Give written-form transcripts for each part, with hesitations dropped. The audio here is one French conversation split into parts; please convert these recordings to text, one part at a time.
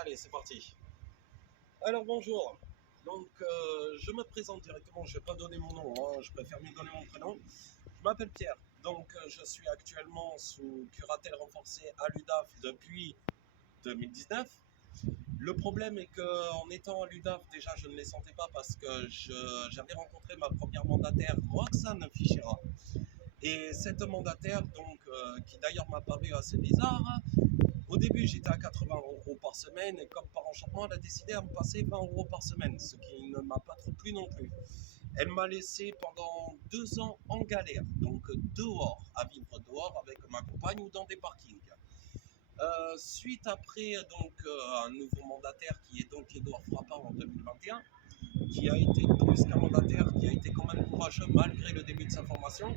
Allez, c'est parti. Alors bonjour. Donc je me présente directement, je ne vais pas donner mon nom, hein, je préfère mieux donner mon prénom. Je m'appelle Pierre, donc je suis actuellement sous curatelle renforcée à l'UDAF depuis 2019. Le problème est qu'en étant à l'UDAF, déjà je ne les sentais pas parce que j'avais rencontré ma première mandataire, Roxane Fichera. Et cette mandataire, donc, qui d'ailleurs m'a paru assez bizarre, au début, j'étais à 80 euros par semaine et comme par enchantement, elle a décidé à me passer 20 euros par semaine, ce qui ne m'a pas trop plu non plus. Elle m'a laissé pendant 2 ans en galère, donc dehors, à vivre dehors avec ma compagne ou dans des parkings. Suite après un nouveau mandataire qui est donc Édouard Frappa en 2021, qui a été plus qu'un mandataire, qui a été quand même courageux malgré le début de sa formation.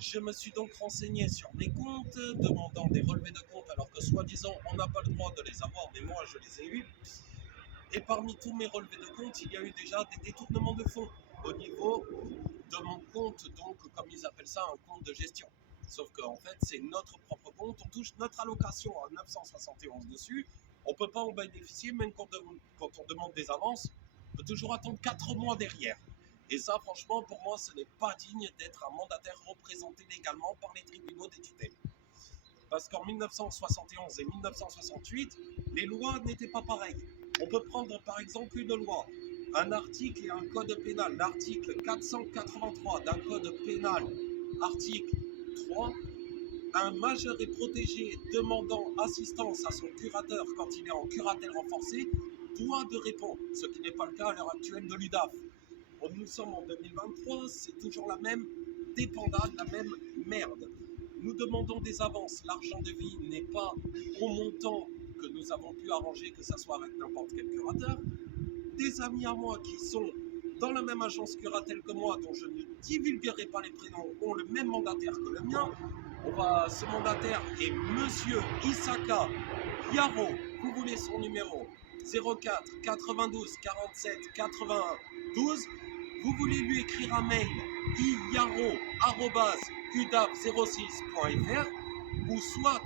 Je me suis donc renseigné sur mes comptes, demandant des relevés de comptes, alors que soi-disant on n'a pas le droit de les avoir, mais moi je les ai eus. Et parmi tous mes relevés de comptes, il y a eu déjà des détournements de fonds au niveau de mon compte, donc comme ils appellent ça, un compte de gestion. Sauf qu'en fait, c'est notre propre compte, on touche notre allocation à 971 dessus, on ne peut pas en bénéficier, même quand on demande des avances, on peut toujours attendre 4 mois derrière. Et ça, franchement, pour moi, ce n'est pas digne d'être un mandataire représenté légalement par les tribunaux des tutelles. Parce qu'en 1971 et 1968, les lois n'étaient pas pareilles. On peut prendre par exemple une loi, un article et un code pénal. L'article 483 d'un code pénal, article 3, un majeur est protégé demandant assistance à son curateur quand il est en curatelle renforcée doit de répondre, ce qui n'est pas le cas à l'heure actuelle de l'UDAF. Nous sommes en 2023, c'est toujours la même dépendade, la même merde. Nous demandons des avances. L'argent de vie n'est pas au montant que nous avons pu arranger, que ce soit avec n'importe quel curateur. Des amis à moi qui sont dans la même agence curatelle que moi, dont je ne divulguerai pas les prénoms, ont le même mandataire que le mien. Ce mandataire est Monsieur Isaka Yaro. Vous voulez son numéro 04 92 47 81 12. Vous voulez lui écrire un mail iyaro@udap06.fr ou soit,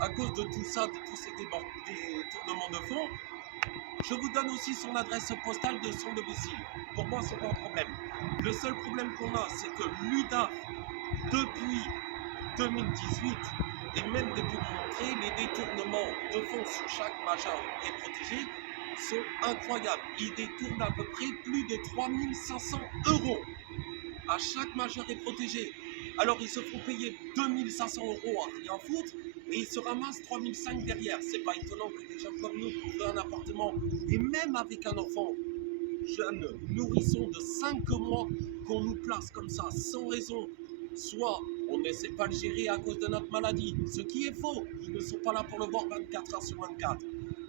à cause de tout ça, de tous ces détournements de fonds, je vous donne aussi son adresse postale de son domicile. Pour moi, c'est pas un problème. Le seul problème qu'on a, c'est que l'UDAF, depuis 2018, et même depuis mon entrée, les détournements de fonds sur chaque majeur et protégé sont incroyables. Ils détournent à peu près plus de 3500 euros à chaque majeur et protégé. Alors ils se font payer 2500 euros à rien foutre et ils se ramassent 3500 derrière. C'est pas étonnant que des gens comme nous trouvent un appartement et même avec un enfant jeune nourrisson de 5 mois qu'on nous place comme ça sans raison. Soit on ne sait pas le gérer à cause de notre maladie, ce qui est faux, ils ne sont pas là pour le voir 24 heures sur 24.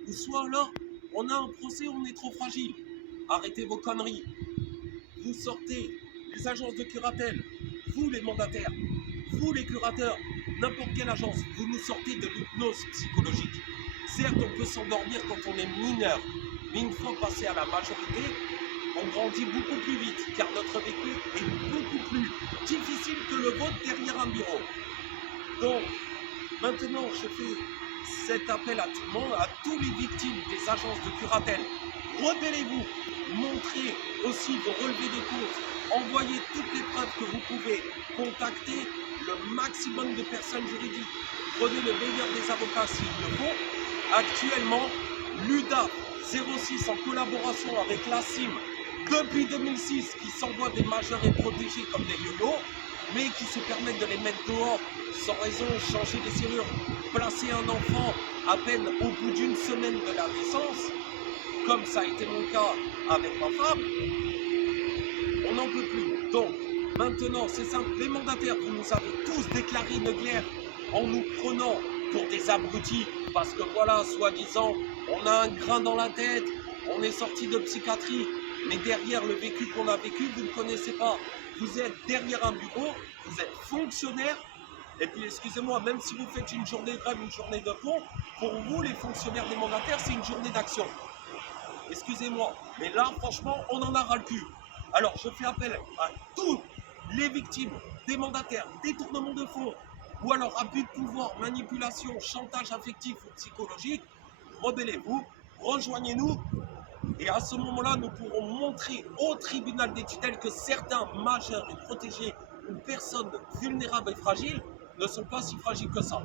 Ou soit alors on a un procès, on est trop fragile. Arrêtez vos conneries. Vous sortez les agences de curatelle, vous les mandataires, vous les curateurs, n'importe quelle agence, vous nous sortez de l'hypnose psychologique. Certes, on peut s'endormir quand on est mineur, mais une fois passé à la majorité, on grandit beaucoup plus vite, car notre vécu est beaucoup plus difficile que le vôtre derrière un bureau. Donc, maintenant, je fais cet appel à tout le monde, à tous les victimes des agences de curatelle. Rebellez-vous, montrez aussi vos relevés de compte, envoyez toutes les preuves que vous pouvez, contactez le maximum de personnes juridiques, prenez le meilleur des avocats s'il le faut. Actuellement, l'UDA 06 en collaboration avec la CIM depuis 2006 qui s'envoient des majeurs et protégés comme des yolos, mais qui se permettent de les mettre dehors sans raison, changer les serrures, placer un enfant à peine au bout d'une semaine de la naissance, comme ça a été mon cas avec ma femme, on n'en peut plus. Donc, maintenant, c'est simple, les mandataires, vous nous avez tous déclaré une guerre en nous prenant pour des abrutis, parce que voilà, soi-disant, on a un grain dans la tête, on est sorti de psychiatrie, mais derrière le vécu qu'on a vécu, vous ne connaissez pas. Vous êtes derrière un bureau, vous êtes fonctionnaire, et puis excusez-moi, même si vous faites une journée de grève, une journée de pont, pour vous, les fonctionnaires des mandataires, c'est une journée d'action. Excusez-moi, mais là, franchement, on en a ras le cul. Alors, je fais appel à toutes les victimes des mandataires, détournement de fonds, ou alors abus de pouvoir, manipulation, chantage affectif ou psychologique. rebellez-vous, rejoignez-nous. Et à ce moment-là, nous pourrons montrer au tribunal des tutelles que certains majeurs et protégés ou personnes vulnérables et fragiles ne sont pas si fragiles que ça.